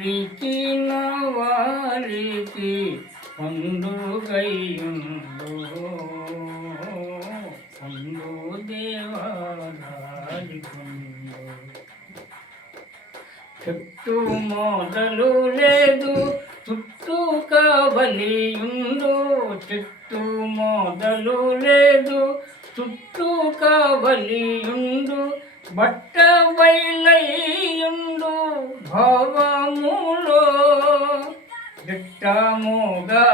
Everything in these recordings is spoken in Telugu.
దొరికిన వారికి పండుగయుండు పండు దేవాదారి పండు. చుట్టూ మొదలు లేదు చుట్టూ కావలియుండు, చుట్టూ మొదలు లేదు చుట్టూ కావలియుండు, బట్ట బయలయుండు భావములో. దిట్టముగా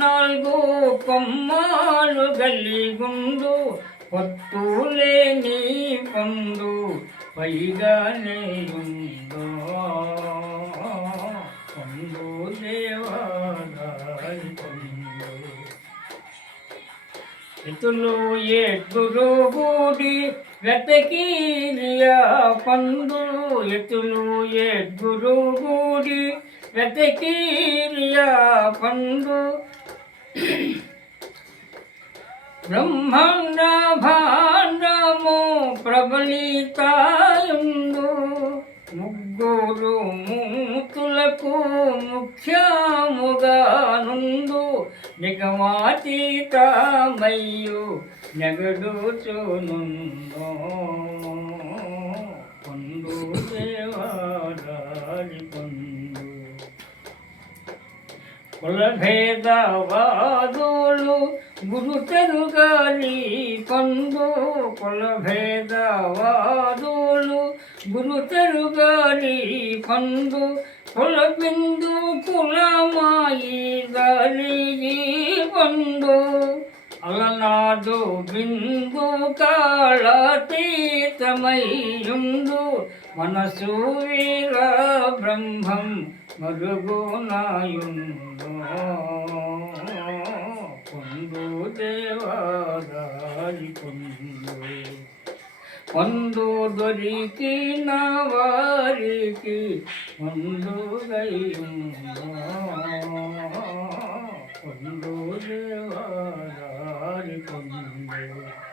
నాలుగు కొమ్మాలు గలిగుండు, పొత్తులేని పండు పైగానే ఉందో పండు దేవాదారి పండు. ఎతులు ఎదురు గూడి వెతకీరియా పండు, ఎతులు ఎదురు గూడి వెతకీరియా పండు. బ్రహ్మాండ భాండము ప్రబలితాయుండు, ముగ్గురు మూతులకు ముఖ్యముగా నుండు, నిగమాతీతమయ్యు నెగడుచునుందో పండు దేవాదారి పండు. కులభేదవాదులు గురుతెరుగాలి పండు, కులభేదవాదులు గురుతెరుగాలి పండు. కుల బిందు కులమాయి గాలి పండు, అలనాడు బిందు కాళాతీతమయ్యుండు, మనసు వీర బ్రహ్మం మరుగునాయుండు పండు దేవాదారి పండు. పండు దొరికిన వారికి పండుగయుండు పండు దేవాదారి పండు.